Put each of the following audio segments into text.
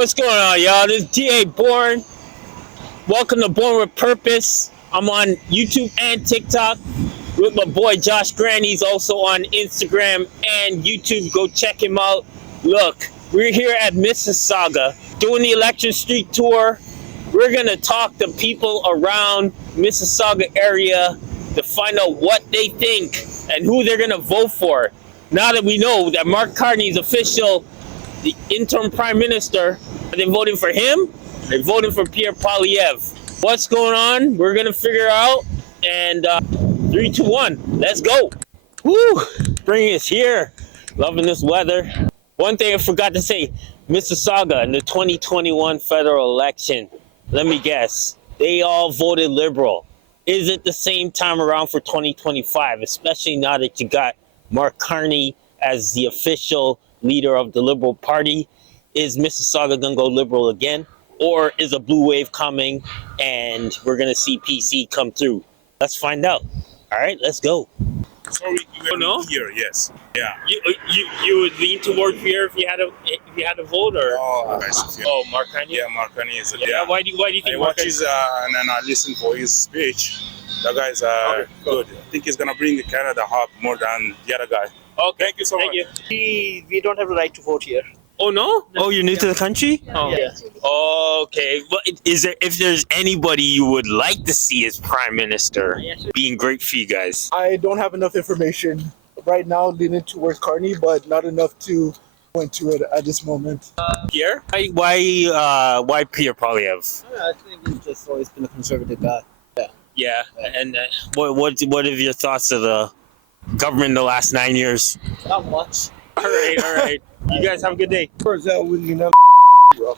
What's going on, y'all? This is DA Bourne. Welcome to Bourne with Purpose. I'm on YouTube and TikTok with my boy Josh Grant. He's also on Instagram and YouTube. Go check him out. Look, we're here at Mississauga doing the election street tour. We're going to talk to people around Mississauga area to find out what they think and who they're going to vote for. Now that we know that Mark Carney is official, the interim prime minister, are they voting for him? They're voting for Pierre Poilievre. What's going on? We're going to figure out. And 3, 2, 1, let's go. Woo! Spring is here. Loving this weather. One thing I forgot to say, Mississauga in the 2021 federal election, let me guess, they all voted Liberal. Is it the same time around for 2025, especially now that you got Mark Carney as the official leader of the Liberal Party? Is Mississauga going to go Liberal again? Or is a blue wave coming and we're going to see PC come through? Let's find out. All right, let's go. Sorry, you no? Here, yes. Yeah. You would lean toward Pierre if you had a vote, or Mark Carney? Yeah, Mark Carney is yeah. Why do you think I Mark watch his and then I listen for his speech. The guy's good. I think he's gonna bring Canada up more than the other guy. Okay. Thank you so much. We don't have the right to vote here. Oh no? Oh, you're new to the country? Oh. Yeah. Okay. Well, if there's anybody you would like to see as prime minister, being great for you guys? I don't have enough information right now, leaning towards Carney, but not enough to go into it at this moment. Pierre? Why Pierre Poilievre? I think he's just always been a conservative guy. Yeah. And what are your thoughts of the government in the last 9 years? Not much. All right. You guys have a good day. Where's that with you now, bro?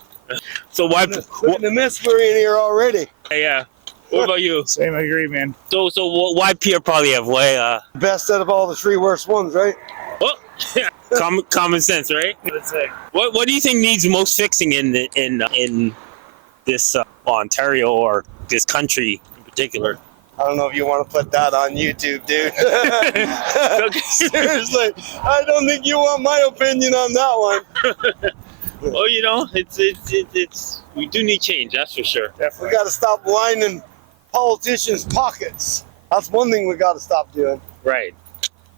So why? The mess we're in here already. Yeah. What about you? Same, I agree, man. So why Pierre Poilievre? Why? Best out of all the three worst ones, right? Well, common sense, right? What do you think needs most fixing in this Ontario or this country in particular? I don't know if you want to put that on YouTube, dude. Seriously, I don't think you want my opinion on that one. Well, it's we do need change, that's for sure. We got to stop lining politicians' pockets. That's one thing we got to stop doing. Right.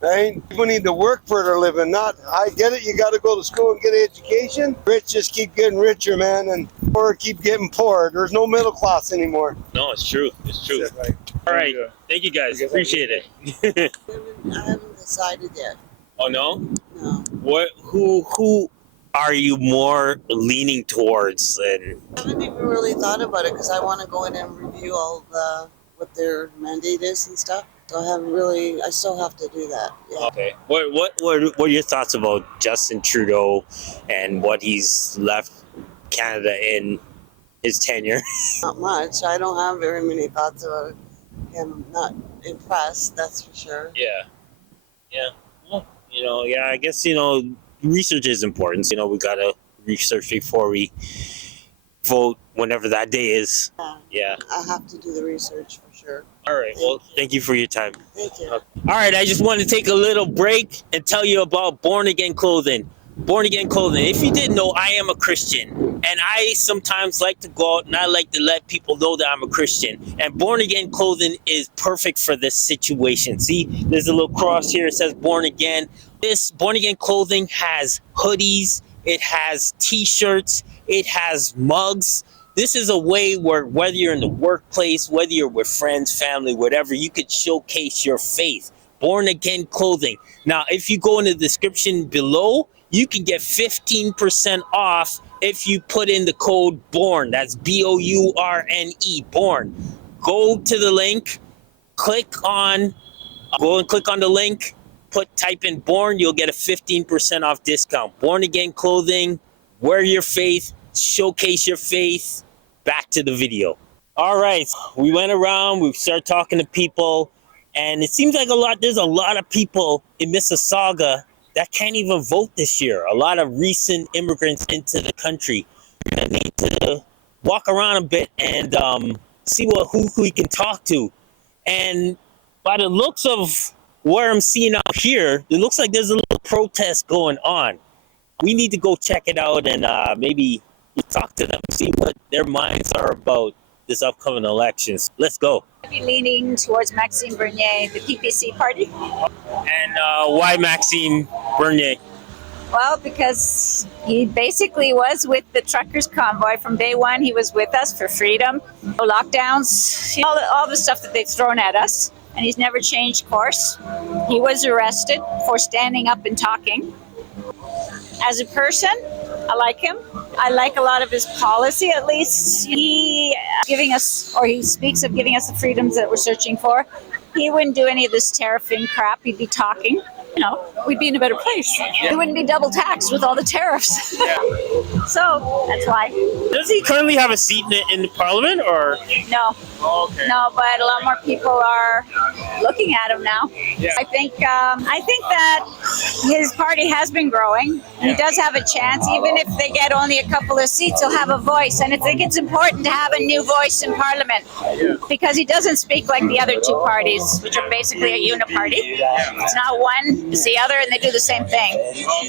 Right? People need to work for their living. I get it, you got to go to school and get an education. Rich just keep getting richer, man, and poor keep getting poorer. There's no middle class anymore. No, it's true. It's true. Right. All right. Thank you guys. Appreciate it. I haven't decided yet. Oh no? No. Who are you more leaning towards? And I haven't even really thought about it because I want to go in and review all what their mandate is and stuff. So I still have to do that. Yeah. Okay. What are your thoughts about Justin Trudeau and what he's left Canada in his tenure? Not much. I don't have very many thoughts about it. I'm not impressed, that's for sure. Yeah. Well, I guess, research is important. We got to research before we vote whenever that day is. Yeah. I have to do the research for sure. All right. Thank you for your time. Thank you. All right. I just want to take a little break and tell you about Born Again Clothing. Born Again Clothing. If you didn't know, I am a Christian, and I sometimes like to go out and I like to let people know that I'm a Christian. And Born Again Clothing is perfect for this situation. See, there's a little cross here. It says Born Again. This Born Again Clothing has hoodies. It has T-shirts. It has mugs. This is a way where whether you're in the workplace, whether you're with friends, family, whatever, you could showcase your faith. Born Again Clothing. Now, if you go in the description below, you can get 15% off if you put in the code BOURNE. That's BOURNE, BOURNE. Go to the link, go and click on the link, type in BOURNE, you'll get a 15% off discount. Born Again Clothing, wear your faith, showcase your faith. Back to the video. All right, we went around, we started talking to people, and it seems like there's a lot of people in Mississauga that can't even vote this year. A lot of recent immigrants into the country. We're gonna need to walk around a bit and see who we can talk to. And by the looks of where I'm seeing out here, it looks like there's a little protest going on. We need to go check it out and maybe talk to them, see what their minds are about this upcoming elections. Let's go. I'd be leaning towards Maxime Bernier, the PPC party. And why Maxime Bernier? Well, because he basically was with the truckers' convoy from day one. He was with us for freedom, lockdowns, all the stuff that they've thrown at us. And he's never changed course. He was arrested for standing up and talking. As a person, I like him. I like a lot of his policy, at least. He speaks of giving us the freedoms that we're searching for. He wouldn't do any of this tariffing crap. He'd be talking. We'd be in a better place. We wouldn't be double taxed with all the tariffs. So that's why. Does he currently have a seat in the parliament, or? No. Oh, okay. No, but a lot more people are looking at him now. Yeah. I think that his party has been growing. He does have a chance, even if they get only a couple of seats. He'll have a voice, and I think it's important to have a new voice in Parliament because he doesn't speak like the other two parties, which are basically a uniparty. It's not one, it's the other, and they do the same thing.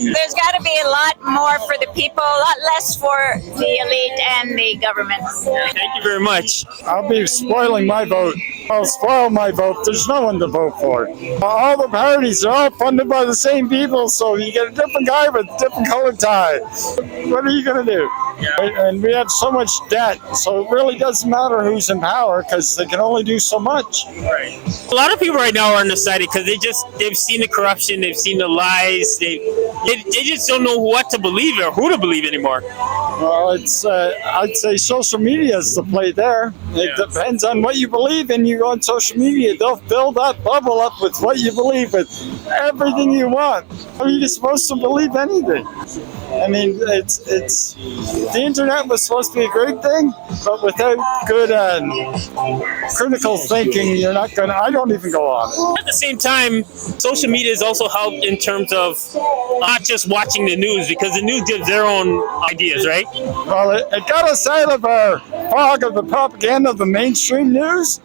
There's got to be a lot more for the people, a lot less for the elite and the government. Thank you very much. I'll be spoiling my vote. I'll spoil my vote. There's no one to vote for. All the parties are all funded by the same people, so you get a different guy with a different colored tie. What are you going to do? And we have so much debt, so it really doesn't matter who's in power because they can only do so much. Right. A lot of people right now are undecided because they've seen the corruption, they've seen the lies, they just don't know what to believe or who to believe anymore. Well, it's I'd say social media is the play there. It depends on what you believe in. You go on social media, they'll fill that bubble up with what you believe, with everything you want. Are you supposed to believe anything? I mean, it's the internet was supposed to be a great thing, but without good critical thinking, you're not gonna. I don't even go on it. At the same time, social media has also helped in terms of not just watching the news, because the news gives their own ideas, right? Well, it got us out of our fog of the propaganda of the mainstream news,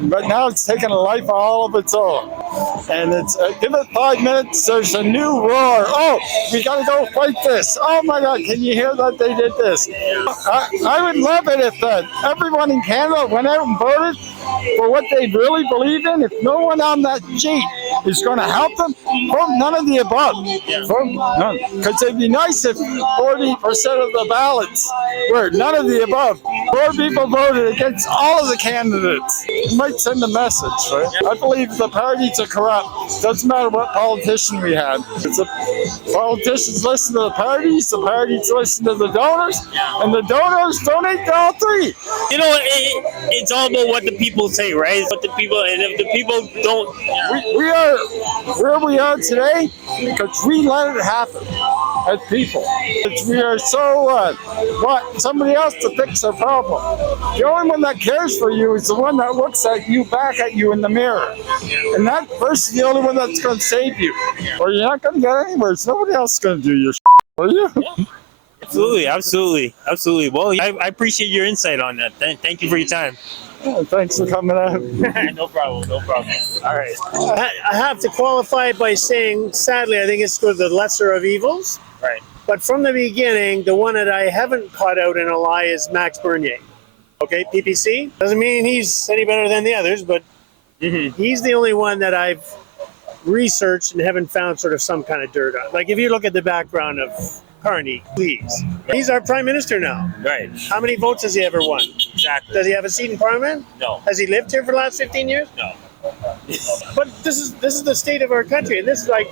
but now it's taken a life all of its own. And it's give it 5 minutes, there's a new roar. Oh, we got to go fight this. Oh my God, can you hear that they did this? I would love it if everyone in Canada went out and voted for what they really believe in. If no one on that sheet is going to help them, vote none of the above. Vote none. Because it'd be nice if 40% of the ballots were none of the above. 4 people voted against all of the candidates. It might send a message, right? I believe the parties are corrupt. Doesn't matter what politician we had. Politicians listen to the parties listen to the donors, and the donors donate to all three. It's all about what the people say, right? But the people, and if the people don't, we are where we are today because we let it happen as people. We are so want somebody else to fix our problem. The only one that cares for you is the one that looks at you back at you in the mirror, and that person's the only one that's going to save you. Or you're not going to get anywhere. Nobody else is going to do your are you? Absolutely. Well, I appreciate your insight on that. Thank you for your time. Oh, thanks for coming out. No problem. All right. I have to qualify it by saying, sadly, I think it's sort of the lesser of evils. Right. But from the beginning, the one that I haven't caught out in a lie is Max Bernier. Okay, PPC. Doesn't mean he's any better than the others, but he's the only one that I've researched and haven't found sort of some kind of dirt on. Like if you look at the background of Carney, please. He's our prime minister now. Right. How many votes has he ever won? Exactly. Does he have a seat in parliament? No. Has he lived here for the last 15 years? No. But this is the state of our country, and this is like,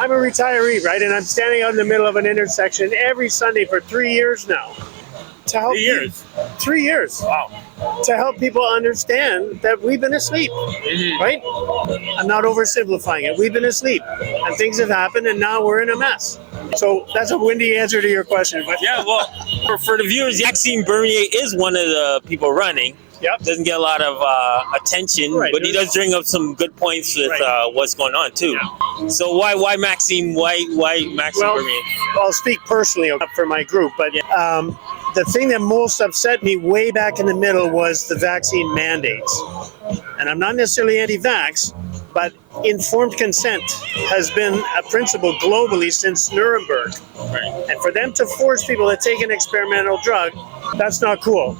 I'm a retiree, right? And I'm standing out in the middle of an intersection every Sunday for 3 years now. To help 3 years? 3 years. Wow. To help people understand that we've been asleep, right? I'm not oversimplifying it. We've been asleep, and things have happened, and now we're in a mess. So that's a windy answer to your question. But Yeah, well, for the viewers, Maxime Bernier is one of the people running. Yep. Doesn't get a lot of attention, Right. but he does bring up some good points with what's going on too. Yeah. So why Maxime? Why Maxime Bernier? I'll speak personally for my group, but the thing that most upset me way back in the middle was the vaccine mandates. And I'm not necessarily anti-vax, But informed consent has been a principle globally since Nuremberg. Right. And for them to force people to take an experimental drug, that's not cool.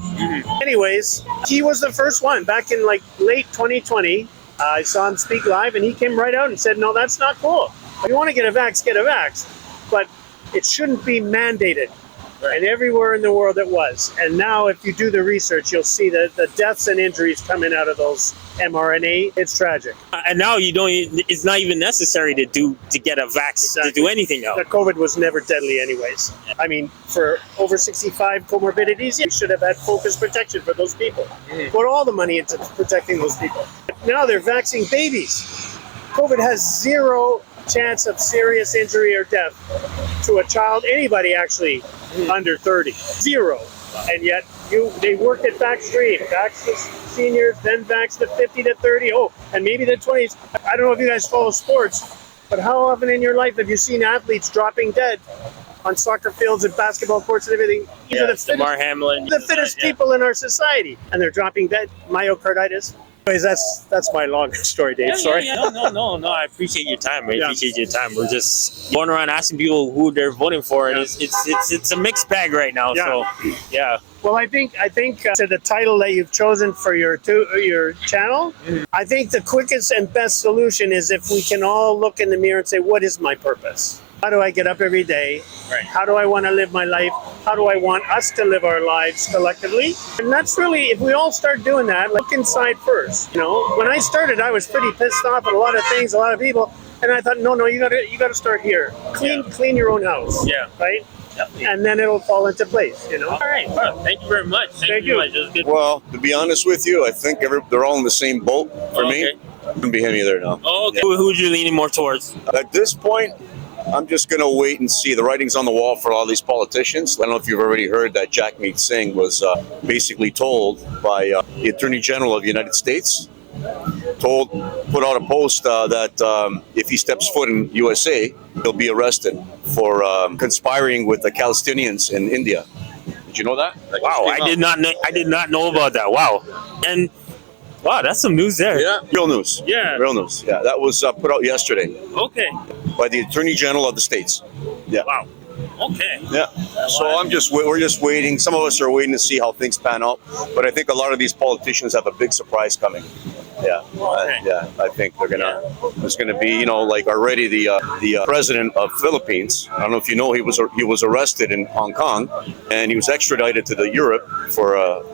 Anyways, he was the first one back in like late 2020. I saw him speak live and he came right out and said, no, that's not cool. If you want to get a vax, get a vax. But it shouldn't be mandated. And everywhere in the world it was. And now if you do the research, you'll see that the deaths and injuries coming out of those mRNA, it's tragic. And now it's not even necessary to get a vax to do anything now. The COVID was never deadly anyways. I mean, for over 65 comorbidities, you should have had focused protection for those people. Put all the money into protecting those people. Now they're vaccinating babies. COVID has zero chance of serious injury or death to a child, anybody actually under 30. Zero. And yet they work it backstream. Vax the seniors, then vax the 50 to 30. Oh, and maybe the 20s. I don't know if you guys follow sports, but how often in your life have you seen athletes dropping dead on soccer fields and basketball courts and everything? These are the fittest people in our society, and they're dropping dead. Myocarditis. Anyways, that's my long story, Dave. Sorry. No. I appreciate your time. Appreciate your time. We're just going around asking people who they're voting for, and it's a mixed bag right now. So, yeah. Well, I think to the title that you've chosen for your channel, I think the quickest and best solution is if we can all look in the mirror and say, what is my purpose? How do I get up every day? Right. How do I want to live my life? How do I want us to live our lives collectively? And that's really, if we all start doing that, look inside first. You know, when I started, I was pretty pissed off at a lot of things, a lot of people, and I thought, no, you gotta start here. Clean your own house. Yeah. Right. And then it'll fall into place, you know. All right. Well, thank you very much. Thank you. It was good. Well, to be honest with you, I think they're all in the same boat for me. Couldn't be him either now. Oh, okay. Who are you leaning more towards? At this point, I'm just going to wait and see. The writing's on the wall for all these politicians. I don't know if you've already heard that Jagmeet Singh was basically told by the Attorney General of the United States, put out a post that if he steps foot in USA, he'll be arrested for conspiring with the Palestinians in India. Did you know that? Wow, I did not know about that. Wow. And wow, that's some news there. Yeah, real news. Yeah. Real news. Yeah, that was put out yesterday. Okay. By the Attorney General of the States. Yeah. Wow. Okay. Yeah. So we're just waiting. Some of us are waiting to see how things pan out. But I think a lot of these politicians have a big surprise coming. Yeah. Okay. I think there's gonna be, like already the president of Philippines. I don't know if you know, he was arrested in Hong Kong, and he was extradited to Europe for a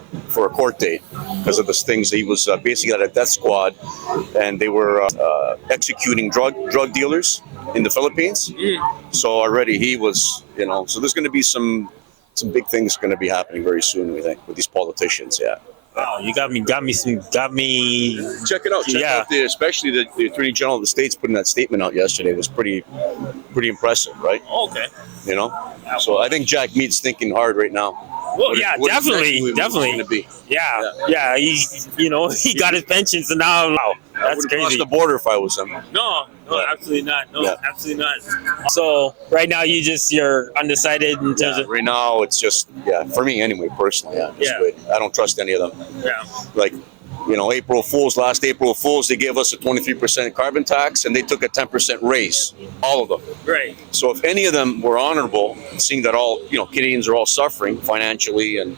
court date because of the things. He was basically at a death squad, and they were executing drug dealers in the Philippines. So already he was, so there's going to be some big things going to be happening very soon, we think, with these politicians. Yeah. Wow, you got me. Check it out. Check out especially the Attorney General of the States putting that statement out yesterday was pretty impressive, right? Okay. So I think Jagmeet's thinking hard right now. Well, definitely. Gonna be. Yeah. He got his pension, so now wow, that's crazy. Cross the border if I was him. No, absolutely not. No, absolutely not. So right now you're undecided in terms of. Right now it's just for me anyway, personally. Waiting. I don't trust any of them. Yeah. Like, last April Fools, they gave us a 23% carbon tax and they took a 10% raise, all of them. Right. So if any of them were honorable, seeing that all, Canadians are all suffering financially and,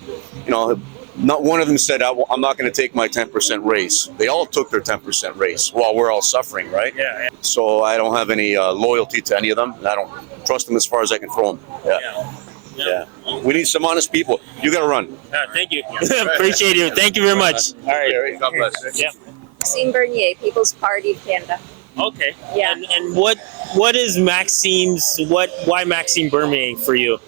not one of them said, I'm not going to take my 10% raise. They all took their 10% raise while we're all suffering, right? Yeah. So I don't have any loyalty to any of them. I don't trust them as far as I can throw them. Yeah. We need some honest people. You got to run. Thank you. Appreciate you. Thank you very much. All right. God bless. Yeah. Maxime Bernier, People's Party of Canada. Okay. Yeah. And what is why Maxime Bernier for you?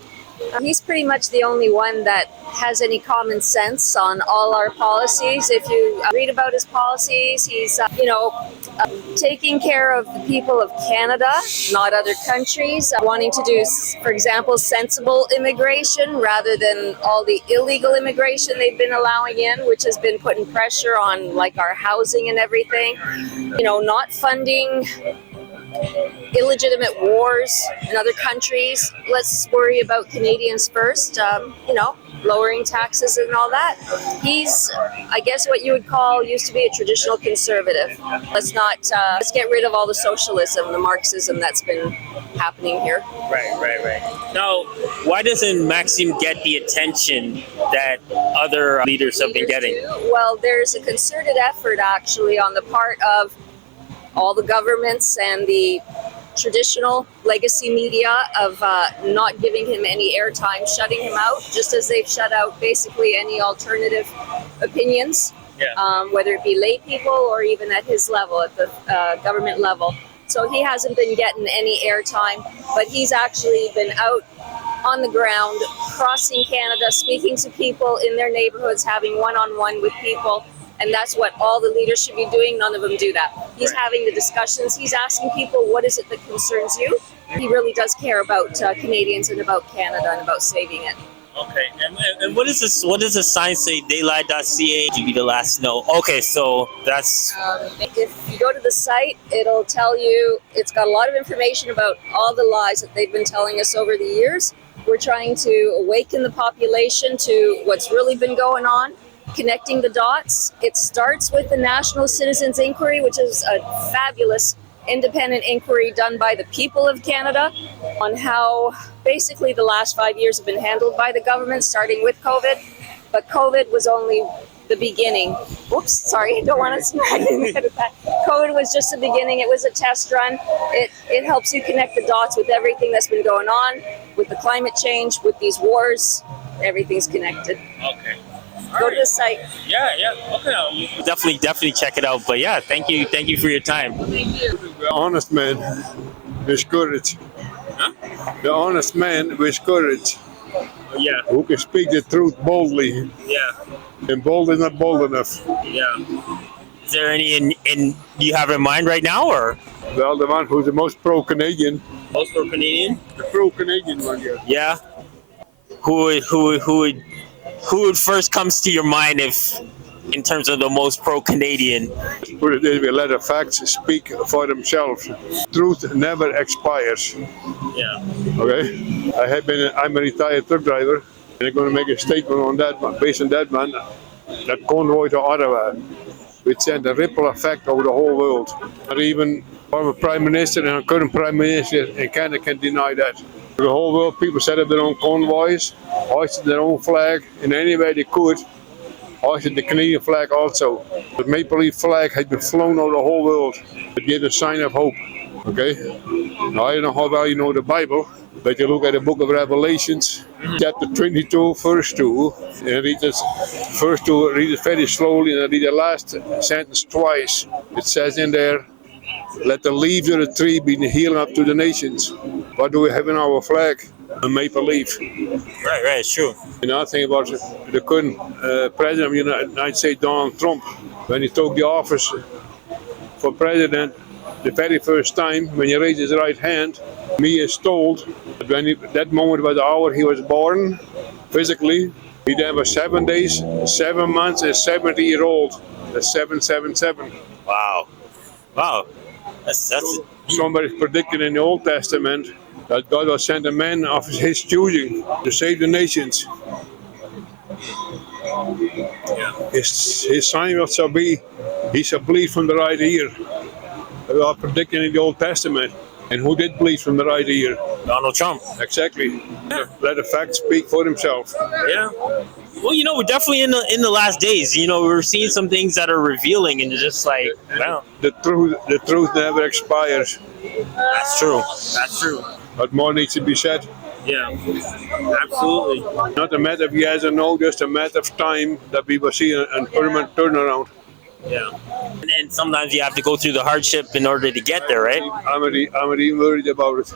He's pretty much the only one that has any common sense on all our policies. If you read about his policies, he's, taking care of the people of Canada, not other countries, wanting to do, for example, sensible immigration rather than all the illegal immigration they've been allowing in, which has been putting pressure on our housing and everything. Not funding illegitimate wars in other countries. Let's worry about Canadians first. lowering taxes and all that. He's, I guess, what you would call used to be a traditional conservative. Let's get rid of all the socialism, the Marxism that's been happening here. Right. Now, why doesn't Maxime get the attention that other leaders have been getting? Well, there's a concerted effort actually on the part of all the governments and the traditional legacy media of not giving him any airtime, shutting him out, just as they've shut out basically any alternative opinions, whether it be lay people or even at his level, at the government level. So he hasn't been getting any airtime, but he's actually been out on the ground, crossing Canada, speaking to people in their neighborhoods, having one-on-one with people. And that's what all the leaders should be doing. None of them do that. He's having the discussions. He's asking people, what is it that concerns you? He really does care about Canadians and about Canada and about saving it. Okay, and what is this? What does the sign say? Daylight.ca to be the last to know. Okay, so that's. If you go to the site, it'll tell you. It's got a lot of information about all the lies that they've been telling us over the years. We're trying to awaken the population to what's really been going on. Connecting the dots. It starts with the National Citizens Inquiry, which is a fabulous independent inquiry done by the people of Canada on how basically the last 5 years have been handled by the government, starting with COVID. But COVID was only the beginning. Whoops, sorry, don't want to smack in that. COVID was just the beginning. It was a test run. It helps you connect the dots with everything that's been going on, with the climate change, with these wars. Everyth's connected. Okay. Go to the site. Yeah. Okay. Definitely check it out. But yeah, thank you for your time. Thank you. The honest man with courage. Huh? The honest man with courage. Yeah. Who can speak the truth boldly. Yeah. And bold is not bold enough. Yeah. Is there any in you have in mind right now, or? Well, the one who's the most pro-Canadian. Most pro-Canadian? The pro-Canadian one, yeah. Yeah. Who would first comes to your mind if, in terms of the most pro-Canadian? Put it this way, let the facts speak for themselves. Truth never expires. Yeah. Okay? I'm a retired truck driver, and I'm going to make a statement on that one, based on that one, that convoy to Ottawa, which sent a ripple effect over the whole world. Not even former Prime Minister and current Prime Minister in Canada can deny that. The whole world, people set up their own convoys, hoisted their own flag in any way they could, hoisted the Canadian flag also. The maple leaf flag had been flown over the whole world to give a sign of hope. Okay? Now, I don't know how well you know the Bible, but you look at the book of Revelations, chapter 22, verse 2, and read this first 2, read it very slowly, and read the last sentence twice. It says in there, let the leaves of the tree be healing up to the nations. What do we have in our flag? A maple leaf. Right, it's true. And I think about the current president of the United States, Donald Trump, when he took the office for president, the very first time, when he raised his right hand, me is told that that moment was the hour he was born, physically, he then was 7 days, 7 months, and 70-year-old. That's 777. Wow. That's Somebody predicted in the Old Testament that God will send a man of his choosing to save the nations. His sign shall be, he shall bleed from the right ear. They are predicting in the Old Testament. And who did bleed from the right ear? Donald Trump. Exactly. Yeah. Let the facts speak for himself. Yeah. Well, we're definitely in the last days. We're seeing some things that are revealing, and it's just like, wow. The truth never expires. That's true. But more needs to be said. Yeah, absolutely. Not a matter of yes or no, just a matter of time that we will see a permanent turnaround. Yeah. And sometimes you have to go through the hardship in order to get there, right? I'm even worried about it.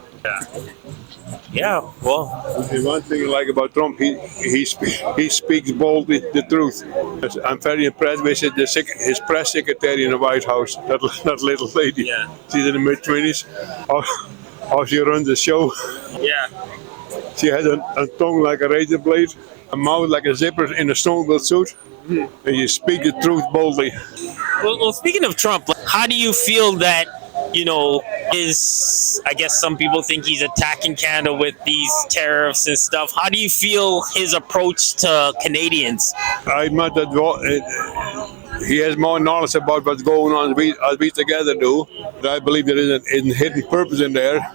Yeah, well. The one thing I like about Trump, he speaks boldly the truth. I'm very impressed with his press secretary in the White House, that little lady. Yeah. She's in the mid-20s. How she runs the show. Yeah. She has a tongue like a razor blade, a mouth like a zipper in a snowmobile suit. And you speak the truth boldly. Well, speaking of Trump, how do you feel that, I guess some people think he's attacking Canada with these tariffs and stuff. How do you feel his approach to Canadians? I'm not he has more knowledge about what's going on as we together do. But I believe there is a hidden purpose in there,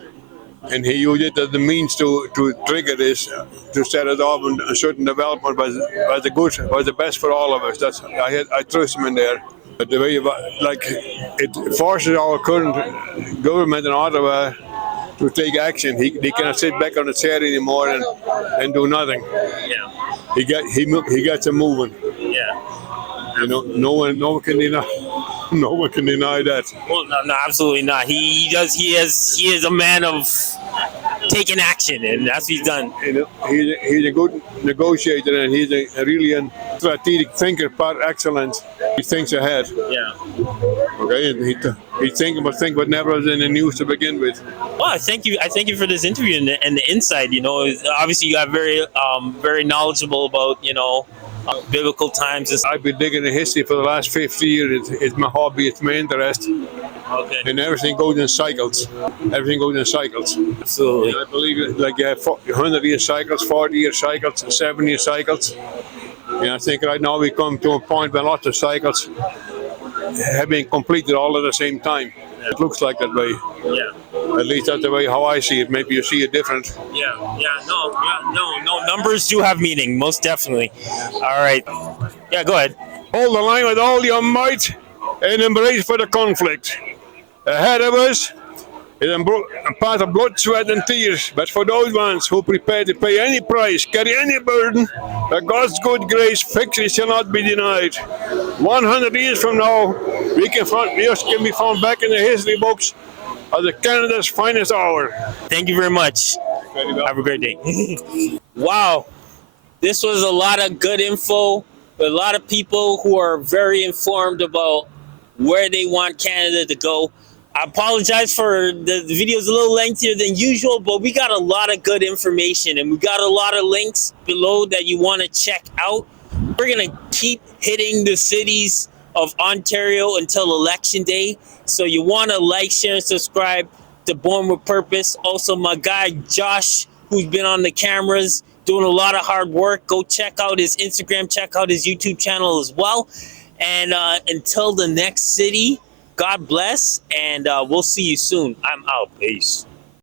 and he used it as the means to trigger this, to set it off, and a certain development was the best for all of us. I trust him in there. But the way it forces our current government in Ottawa to take action. He cannot sit back on the chair anymore and do nothing. Yeah. He gets him moving. Yeah. You know, no one can deny that. Well, no, absolutely not. He is a man of taking action, and that's what he's done. You know, he's a good negotiator, and he's a really a strategic thinker par excellence. He thinks ahead. Yeah. Okay, and he think what never was in the news to begin with. Well, I thank you for this interview and the insight. You know, obviously you got very knowledgeable about biblical times. I've been digging the history for the last 50 years. It's my hobby. It's my interest. Okay. And everything goes in cycles. Absolutely. And I believe you have 100-year cycles, 40-year cycles, 7-year cycles. And I think right now we come to a point where lots of cycles have been completed all at the same time. Yeah. It looks like that way. Yeah. At least that's the way how I see it. Maybe you see it different. No. Numbers do have meaning, most definitely. All right. Yeah, go ahead. Hold the line with all your might and embrace for the conflict. Ahead of us is a path of blood, sweat, and tears. But for those ones who prepare to pay any price, carry any burden, by God's good grace, victory shall not be denied. 100 years from now, we can be found back in the history books as Canada's finest hour. Thank you very much. Have a great day. Wow. This was a lot of good info. A lot of people who are very informed about where they want Canada to go. I apologize for the video's a little lengthier than usual, but we got a lot of good information and we got a lot of links below that you want to check out. We're going to keep hitting the cities of Ontario until Election Day. So you want to like, share, and subscribe to Bourne with Purpose. Also, my guy Josh, who's been on the cameras, doing a lot of hard work. Go check out his Instagram, check out his YouTube channel as well. And until the next city, God bless, and we'll see you soon. I'm out. Peace.